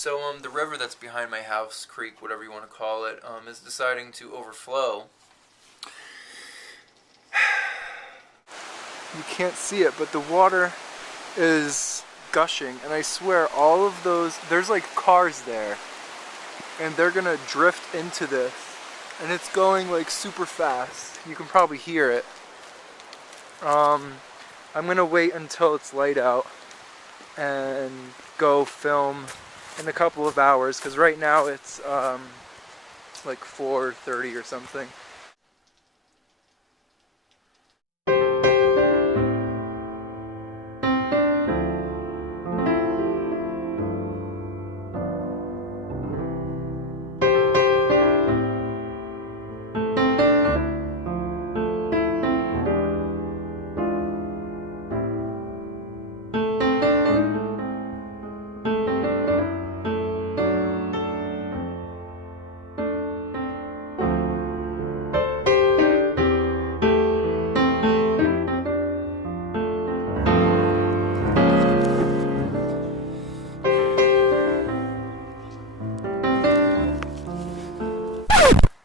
So the river that's behind my house, creek, whatever you want to call it, is deciding to overflow. You can't see it, but the water is gushing, and I swear all of those, there's like cars there, and they're gonna drift into this, and it's going like super fast. You can probably hear it. I'm gonna wait until it's light out and go film in a couple of hours, because right now it's like 4:30 or something.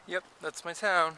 Yep, that's my town.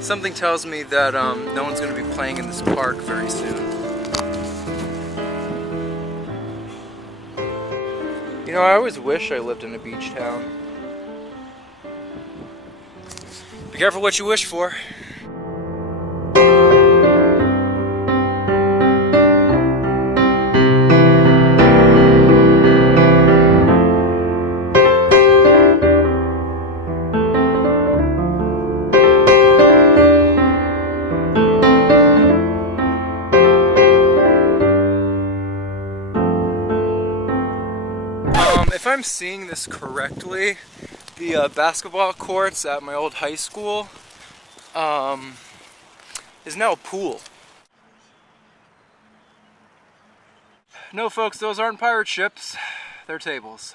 Something tells me that no one's going to be playing in this park very soon. You know, I always wish I lived in a beach town. Be careful what you wish for. If I'm seeing this correctly, the basketball courts at my old high school is now a pool. No folks, those aren't pirate ships, they're tables.